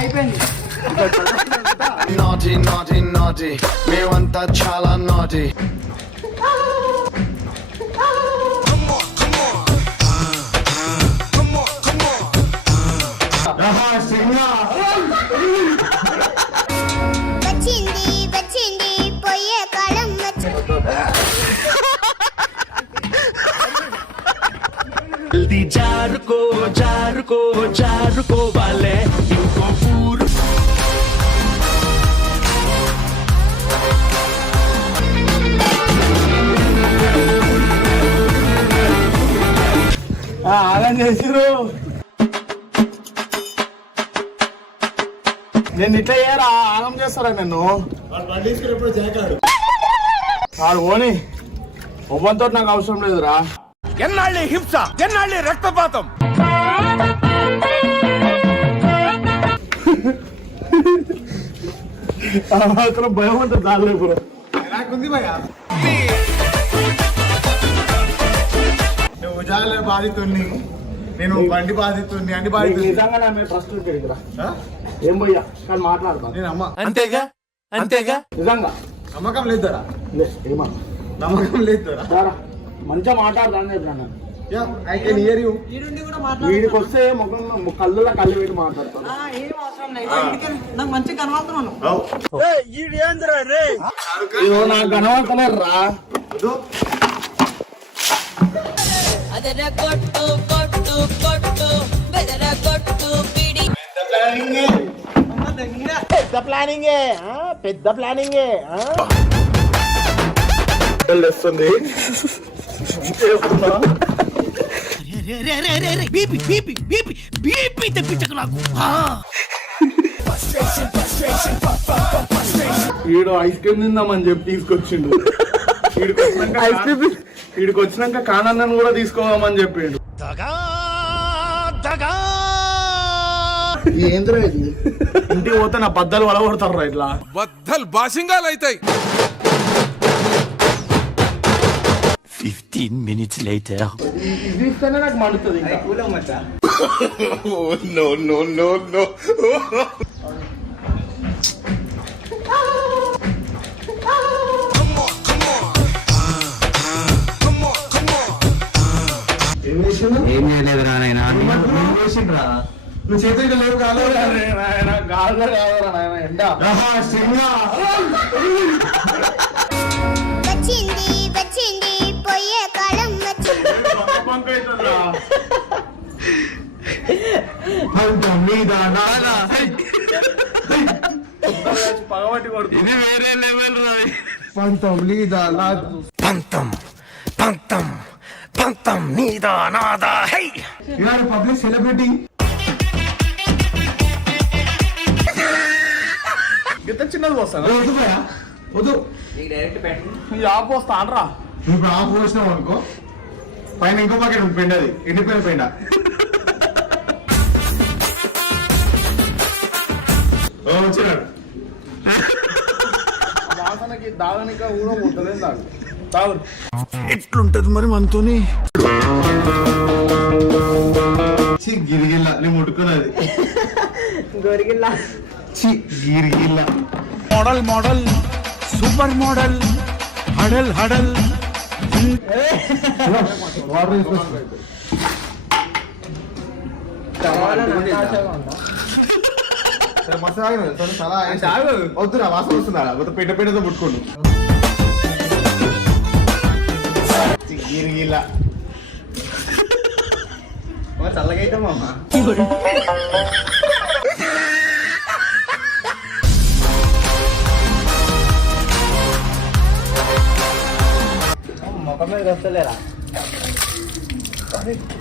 అయిపోయింది. Naughty, naughty, naughty. మేమంతా చాలా naughty. వచ్చింది పోయే కాలం జల్దీ జారుకో జారుకో జారుకోవాలే ఇంకో ఊరు. ఆగం చేసిరు. నేను ఇట్లా చేయరా, ఆగం చేస్తారా నన్ను? వాడు పోని ఒవ్వంతో నాకు అవసరం లేదురా. ఎన్నాళ్ళి హింస, ఎన్నాళ్ళి రక్తపాతం. మాత్రం భయం ఉంటుంది చాలే బ్రో. నాకుంది భయ. నువ్వు చాలా బాధితుడిని, నేను బండి బాధితుడిని, అన్ని బాధితుడిని. నిజంగా నా మీద ట్రస్ట్ ఇక్కడ ఏం పోయా కానీ మాట్లాడతాను. నేను అమ్మ అంతేగా అంతేగా. నిజంగా నమ్మకం లేదురా, ఏమా నమ్మకం లేదురా. మంచిగా మాట్లాడతాను చెప్పిన. I can hear you. వీడికి వస్తే ముఖం కళ్ళులో కళ్ళు పెట్టి మాట్లాడతాను. నాకు మంచిగా కనబడుతున్నాను. నాకు కనబడతలేరు రా. పెద్ద ప్లానింగే, పెద్ద ప్లానింగే వస్తుంది. వీడు ఐస్ క్రీమ్ తిందామని చెప్పి తీసుకొచ్చిండు. వీడికి వచ్చినాక కానన్నను కూడా తీసుకోవామని చెప్పిండు. ఏంద్రా ఇది? ఇంటికి పోతే నా బద్దలు వడగొడతారు ఇట్లా. బద్దలు బాసింగాలు అవుతాయి. 15 minutes later. ఇది ఇస్తేనే నాకు మండుతుంది. No, no, no, no. ఏం చేయలేదు నాయన. నువ్వు చేతులు లేవు కాదు ఎండ. వచ్చింది పోయే కాలం పగబట్టి కొడుతుంది. ఇది వేరే లెవెల్. పంతం పంతం పంతం నీదా నాదా. Hi you're public celebrity. ఇంత చిన్నది పోస్తాను. వద్దు భయ, వద్దు. ఈ ఆపు వస్తా అనరా. నువ్వు ఇప్పుడు ఆఫ్ పోసినావు అనుకో, పైన ఇంకో పక్కన పెండ, అది ఎండిపోయిన పెండ. వచ్చినాడు వాసనకి దాగనిక ఊరో పోతలేదు. దాగు తాగు. ఎట్లుంటది మరి మనతోని? గిరిగిల్ల నేను ముట్టుకున్నది. గొరిగిల్లా గిరిగిల్ల మోడల్ మోడల్ సూపర్ మోడల్ హడల్ హడల్. వాటర్ తీసుకొస్తా. మసాలా చాలా వద్దురా, వాసన వస్తుందా? మొత్తం పెద్ద పెద్దతో ముట్టుకోండు. గిరిగిల్ల చల్లగా అవుతామమ్మా. ముఖం మీద వస్తలేరా?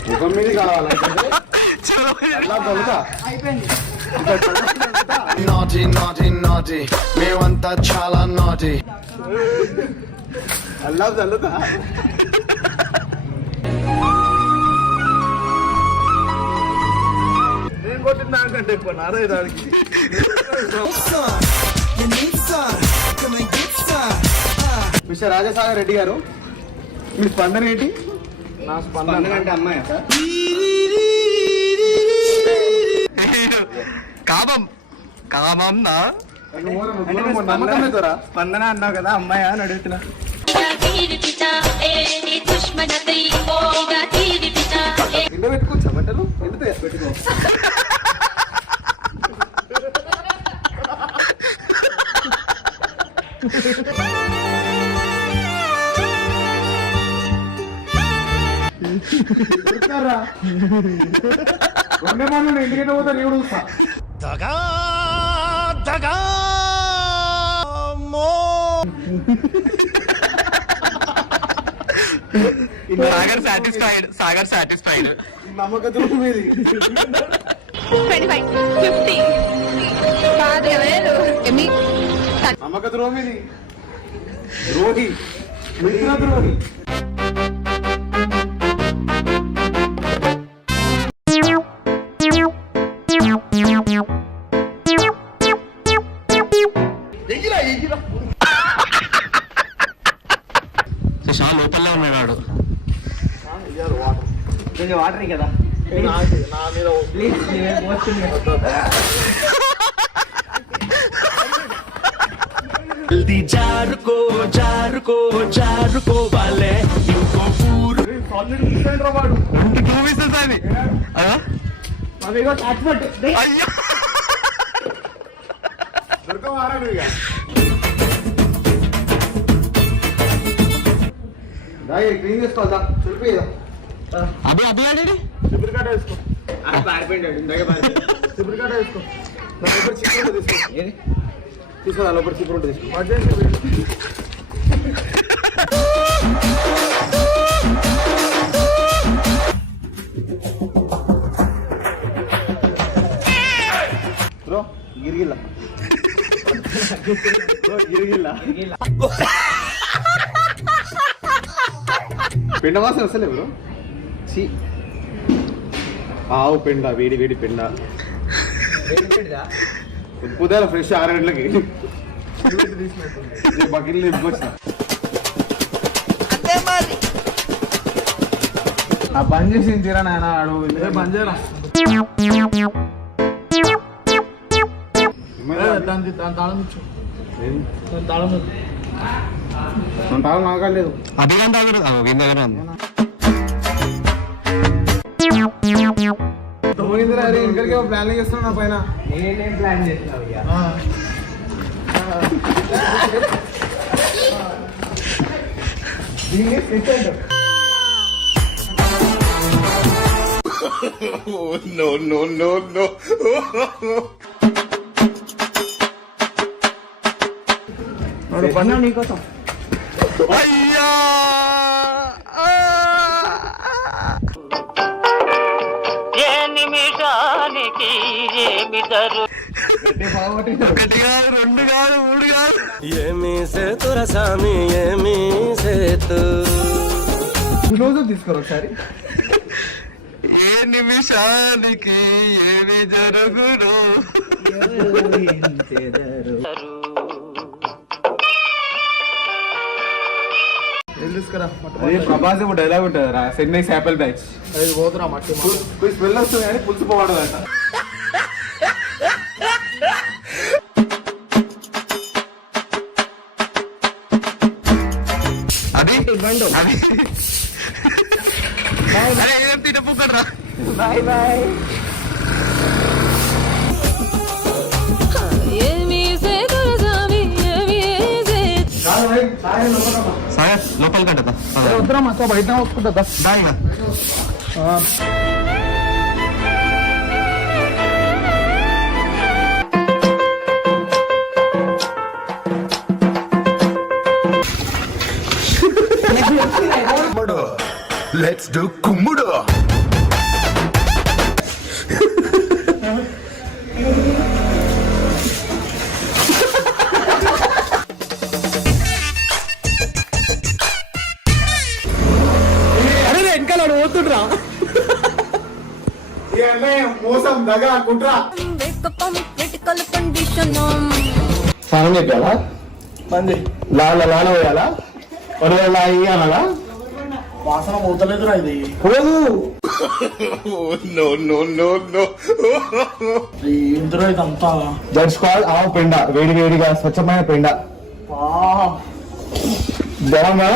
ముఖం మీద కావాలంటే అయిపోయింది. Naughty, naughty, naughty. మేమంతా చాలా naughty. అల్లా చల్లుతా. నేను కొట్టిన దానికంటే ఎక్కువ నారా దానికి. మిస్టర్ రాజసాగర్ రెడ్డి గారు, మీ స్పందన ఏంటి? నా స్పందన అంటే అమ్మాయి కామం కామన్నా స్పందన అన్నావు కదా అమ్మాయి అని అడుగుతున్నా. ఇంట్లో పెట్టుకోవచ్చా బట్టలు ఎందుకు పెట్టుకో రెండే మాటలు ఎందుకైతే పోతా నేను చూస్తా. దగా దగా మో సాగర్ సాటిస్ఫైడ్ నమ్మకం మీది 25, 50, నమ్మక ద్రోహిది ద్రోహి మిత్ర ద్రోహి. లోపల ఉన్నాడు. కొంచెం వాటర్ కదా నా మీద జల్దీ జారుకో జారుకో జారుకోవాలే ఇంకో ఊరు. వాడు చూపిస్తుంది అది. అయ్యో దొరకవారా నువ్వు ఇక క్లీన్ చేసుకోవాలా చులిపోయేదా అదే అదే ఆడేది. సిబిరి కాట వేసుకో పారిపోయింటాడు ఇందాక సిబిరి కాట వేసుకో నా లోపల చికెన్ తీసుకో తీసుకో నా లోపల చికెన్ తీసుకో బ్రో గిరిగిల్ల గిరిగిల్ల పెండ వాసన వస్తలే బ్రో చి ఆవు పెండ వేడి వేడి పెండ పొద్దుల ఫ్రెష్ 6 గంటలకి బకెట్లు నింపుకొచ్చిన ఆ బంద్ చేసి తీరా నాయన ఆడు బంద్ చేయరా దాని తాళం ఇచ్చు తాళం తాళం నాకలేదు అది కానీ దగ్గర పోయిందిరా అరే ఇంకడికి ప్లానింగ్ చేస్తున్నా నా పైన నేనేం ప్లాన్ చేసినావు ఇక దీన్ని సెట్ అంటారు No, no, no, no. పన్నా నీకోసం అయ్యా ఏ నిమిషానికి ఏమి ఒకటి కాదు 2 కాదు 3 కాదు. ఏమి సేతుర సామి ఏమి సేతు రోజు తీసుకోరు ఒకసారి ఏ నిమిషానికి ఏమి జరుగును. అదే ప్రభాస్ డైలాగ్ ఉంటుంది రా చెన్నై శాపల్ బ్యాచ్ అది పోతురా మట్టి స్మెల్ వస్తుంది కానీ పులుసు పోవడదంట అది ఏం తినపోకరా. బాయ్ బాయ్ లోపల కట్టదా వద్దురా మా బయట వస్తుందా దాయిగా Let's do Kumudo. మోసం దగా కుట్రా స్నానం చెప్పాలా మంది లాల పోయాలా 1 లాయి అనాలా వాసన పోతలేదురా ఇది. పోదు. ఏంటిరా ఇదంతా? దట్స్ కాల్డ్ ఆవు పెండ. వేడి వేడిగా స్వచ్ఛమైన పెండ. బాగుందా?